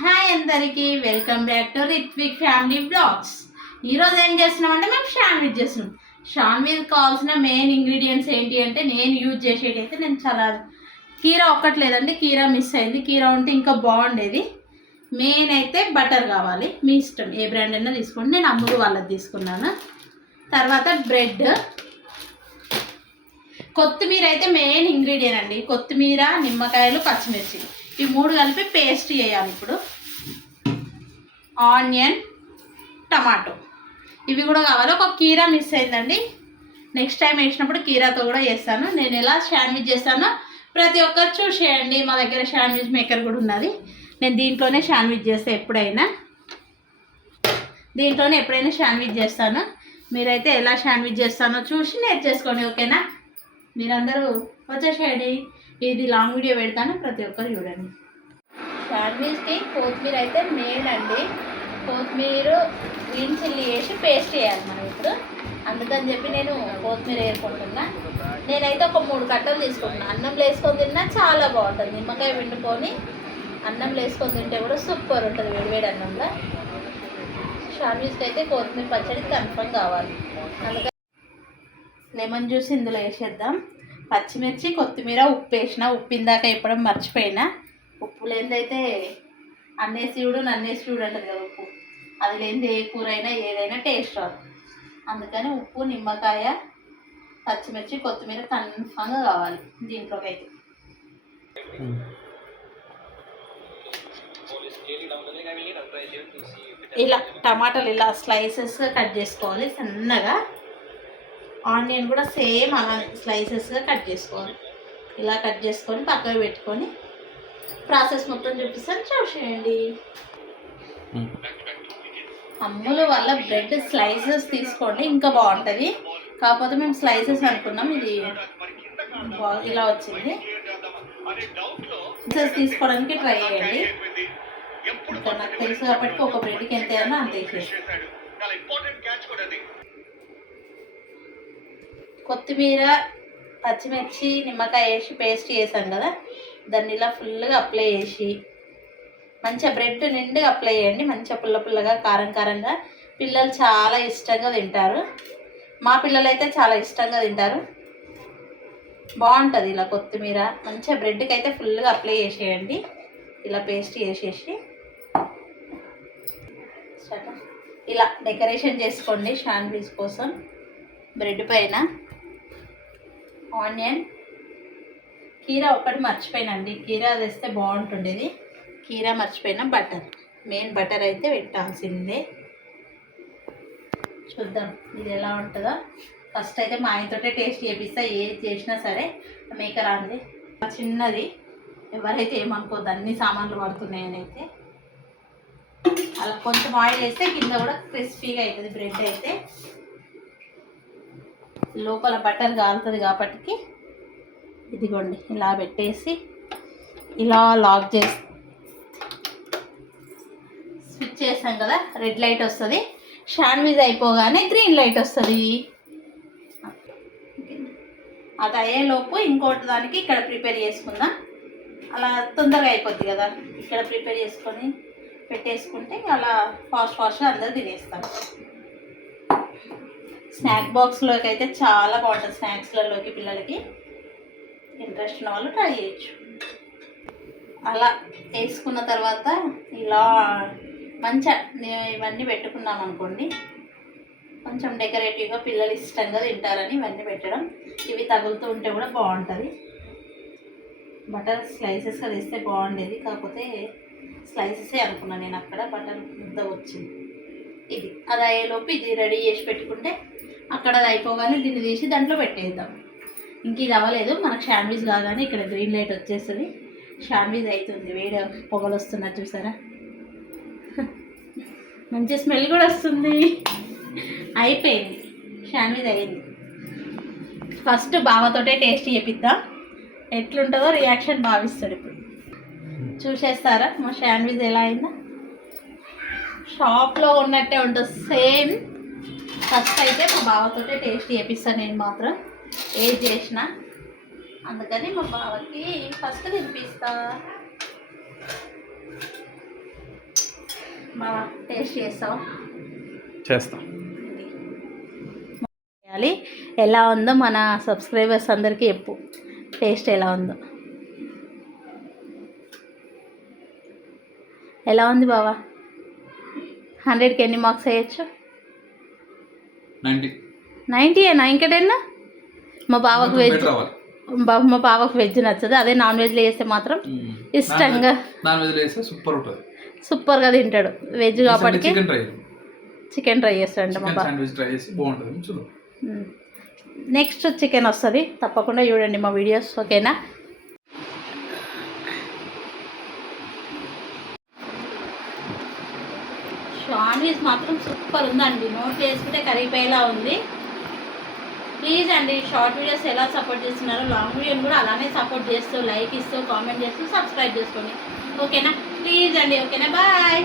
Hi అందరికీ welcome back to Ritvik family blogs. ఈరోజు ఏం చేస్తున్నామంటే మేము శాండ్విచ్ చేస్తున్నాం. శాండ్విచ్ కావాల్సిన మెయిన్ ఇంగ్రీడియంట్స్ ఏంటి అంటే నేను యూజ్ చేసేది అయితే నేను చాలా కీరా ఒక్కట్లేదండి, కీరా మిస్ అయింది. కీరా ఉంటే ఇంకా బాగుండేది. మెయిన్ అయితే బటర్ కావాలి, మీ ఇష్టం ఏ బ్రాండ్ అయినా తీసుకోండి. నేను అమ్ముడు వాళ్ళది తీసుకున్నాను. తర్వాత బ్రెడ్, కొత్తిమీర అయితే మెయిన్ ఇంగ్రీడియంట్ అండి. కొత్తిమీర, నిమ్మకాయలు, పచ్చిమిర్చి ఈ మూడు కలిపి పేస్ట్ చేయాలి. ఇప్పుడు ఆనియన్, టమాటో ఇవి కూడా కావాలి. ఒక కీరా మిస్ అయిందండి, నెక్స్ట్ టైం వేసినప్పుడు కీరాతో కూడా చేస్తాను. నేను ఎలా శాండ్విచ్ చేస్తానో ప్రతి ఒక్కరు చూసేయండి. మా దగ్గర శాండ్విచ్ మేకర్ కూడా ఉన్నది. నేను దీంట్లోనే శాండ్విచ్ చేస్తాను. ఎప్పుడైనా శాండ్విచ్ చేస్తాను. మీరైతే ఎలా శాండ్విచ్ చేస్తానో చూసి నేర్చేసుకోండి, ఓకేనా? మీరందరూ వచ్చేసేయండి. ఇది లాంగ్ వీడియో పెడతాను, ప్రతి ఒక్కరు చూడండి. శాండ్విచ్కి కొత్తిమీర అయితే మెయిన్ అండి. కొత్తిమీర, గ్రీన్ చిల్లీ వేసి పేస్ట్ చేయాలి మనం ఇప్పుడు. అందుకని చెప్పి నేను కొత్తిమీర వేసుకుంటున్నా. నేనైతే ఒక 3 కట్టలు తీసుకుంటున్నా. అన్నంలో వేసుకొని తిన్నా చాలా బాగుంటుంది. నిమ్మకాయ పిండుకొని అన్నంలో వేసుకొని తింటే కూడా సూపర్ ఉంటుంది వేడివేడి అన్నంలో. శాండ్విచ్కి అయితే కొత్తిమీర పచ్చడి కన్ఫర్మ్ కావాలి. అందుకని లెమన్ జ్యూస్ ఇందులో వేసేద్దాం. పచ్చిమిర్చి, కొత్తిమీర, ఉప్పు వేసిన. ఉప్పు ఇందాక ఎప్పడం మర్చిపోయినా. ఉప్పు లేనిదైతే అన్నేసివుడు నన్నేసివుడు అంటుంది కదా ఉప్పు. అది లేనిది ఏ కూర అయినా ఏదైనా టేస్ట్ రాదు. అందుకని ఉప్పు, నిమ్మకాయ, పచ్చిమిర్చి, కొత్తిమీర కన్ఫర్మ్గా కావాలి దీంట్లోకి అయితే. ఇలా టమాటాలు ఇలా స్లైసెస్గా కట్ చేసుకోవాలి సన్నగా. ఆనియన్ కూడా సేమ్ అలానే స్లైసెస్గా కట్ చేసుకోవాలి. ఇలా కట్ చేసుకొని పక్కకు పెట్టుకొని ప్రాసెస్ మొత్తం చూపిస్తాను, చూసేయండి. అమ్ముల వల్ల బ్రెడ్ స్లైసెస్ తీసుకోండి, ఇంకా బాగుంటుంది. కాకపోతే మేము స్లైసెస్ అనుకున్నాం, ఇది ఇలా వచ్చింది. స్లైసెస్ తీసుకోవడానికి ట్రై చేయండి. ఇంకా నాకు తెలుసు కాబట్టి ఒక బ్రెడ్కి ఎంత అయినా అంత వేసేసి. కొత్తిమీర, పచ్చిమిర్చి, నిమ్మకాయ వేసి పేస్ట్ చేసాం కదా, దాన్ని ఇలా ఫుల్గా అప్లై చేసి మంచిగా బ్రెడ్ నిండుగా అప్లై చేయండి. మంచిగా పుల్లగా కారం కారంగా పిల్లలు చాలా ఇష్టంగా తింటారు. మా పిల్లలు అయితే చాలా ఇష్టంగా తింటారు. బాగుంటుంది ఇలా కొత్తిమీర. మంచిగా బ్రెడ్కి అయితే ఫుల్గా అప్లై చేసేయండి. ఇలా పేస్ట్ చేసేసి ఇలా డెకరేషన్ చేసుకోండి శాండ్విచ్ కోసం. బ్రెడ్ పైన ఆనియన్, కీరా ఒక్కటి మర్చిపోయినండి. కీరా వేస్తే బాగుంటుండేది. కీరా మర్చిపోయిన. బటర్, మెయిన్ బటర్ అయితే పెట్టాల్సిందే. చూద్దాం ఇది ఎలా ఉంటుందో. ఫస్ట్ అయితే మా ఆయనతోటే టేస్ట్ చేపిస్తా. ఏది చేసినా సరే. మేకర్ అంది చిన్నది, ఎవరైతే ఏమనుకోద్దు, అన్ని సామాన్లు పడుతున్నాయని అయితే. అలా కొంచెం ఆయిల్ వేస్తే కింద కూడా క్రిస్పీగా అవుతుంది బ్రెడ్ అయితే. లోపల బటర్ కాలుతుంది కాబట్టి ఇదిగోండి ఇలా పెట్టేసి ఇలా లాక్ చేసి స్విచ్ చేసాం కదా, రెడ్ లైట్ వస్తుంది. శాండ్విచ్ అయిపోగానే గ్రీన్ లైట్ వస్తుంది. అది అయ్యేలోపు ఇంకోటి దానికి ఇక్కడ ప్రిపేర్ చేసుకుందాం. అలా తొందరగా అయిపోద్ది కదా. ఇక్కడ ప్రిపేర్ చేసుకొని పెట్టేసుకుంటే అలా ఫాస్ట్గా అందరూ తినేస్తారు. స్నాక్ బాక్స్లోకి అయితే చాలా బాగుంటుంది. స్నాక్స్లలోకి పిల్లలకి ఇంట్రెస్ట్ ఉన్న వాళ్ళు ట్రై చేయొచ్చు. అలా వేసుకున్న తర్వాత ఇలా మంచిగా ఇవన్నీ పెట్టుకున్నాం అనుకోండి, కొంచెం డెకరేటివ్గా పిల్లలు ఇష్టంగా తింటారని ఇవన్నీ పెట్టడం. ఇవి తగులుతూ ఉంటే కూడా బాగుంటుంది. బటర్ స్లైసెస్గా వేస్తే బాగుండేది, కాకపోతే స్లైసెసే అనుకున్నాను నేను. అక్కడ బటర్ ముద్ద వచ్చింది. ఇది అది అయ్యేలోపు ఇది రెడీ చేసి పెట్టుకుంటే అక్కడ అది అయిపోగానే దీన్ని తీసి దాంట్లో పెట్టేద్దాం. ఇంక ఇది అవ్వలేదు, మనకు శాండ్విచ్ కాగానే ఇక్కడ గ్రీన్ లైట్ వచ్చేస్తుంది. శాండ్విచ్ అవుతుంది. వేడి పొగలు వస్తున్నట్టు చూసారా, మంచి స్మెల్ కూడా వస్తుంది. అయిపోయింది, శాండ్విచ్ అయ్యింది. ఫస్ట్ బావతోటే టేస్ట్ చేపిద్దాం, ఎట్లుంటుందో రియాక్షన్ భావిస్తాడు. ఇప్పుడు చూసేస్తారా మా శాండ్విచ్ ఎలా అయిందో. షాప్లో ఉన్నట్టే ఉంటుంది సేమ్. ఫస్ట్ అయితే మా బావతోటే టేస్ట్ చేపిస్తాను నేను మాత్రం ఏది చేసినా. అందుకని మా బావకి ఫస్ట్ తినిపిస్తా. బాగా టేస్ట్ చేస్తావా? చేస్తా. చేయాలి. ఎలా ఉందో మన సబ్స్క్రైబర్స్ అందరికీ చెప్పు, టేస్ట్ ఎలా ఉందో. ఎలా ఉంది బావా? 100కి ఎన్ని మార్క్స్ వేయచ్చు? 90 ఏనా? ఇంకా 10? మా బావకు వెజ్ మా బావకు వెజ్ నచ్చదు. అదే నాన్ వెజ్లో వేస్తే మాత్రం ఇష్టంగా సూపర్గా తింటాడు. వెజ్ కాబట్టి చికెన్ ట్రై చేస్తాడంట మా బావ. నెక్స్ట్ చికెన్ వస్తుంది, తప్పకుండా చూడండి మా వీడియోస్. ఓకేనా? శాండ్విచ్ మాత్రం సూపర్ ఉందండి. నోట్ వేసుకుంటే కరిగిపోయేలా ఉంది. ప్లీజ్ అండి, షార్ట్ వీడియోస్ ఎలా సపోర్ట్ చేస్తున్నారో లాంగ్ వీడియోని కూడా అలానే సపోర్ట్ చేస్తూ, లైక్ ఇస్తూ, కామెంట్ చేస్తూ, సబ్స్క్రైబ్ చేసుకోండి. ఓకేనా? ప్లీజ్ అండి. ఓకేనా? బాయ్.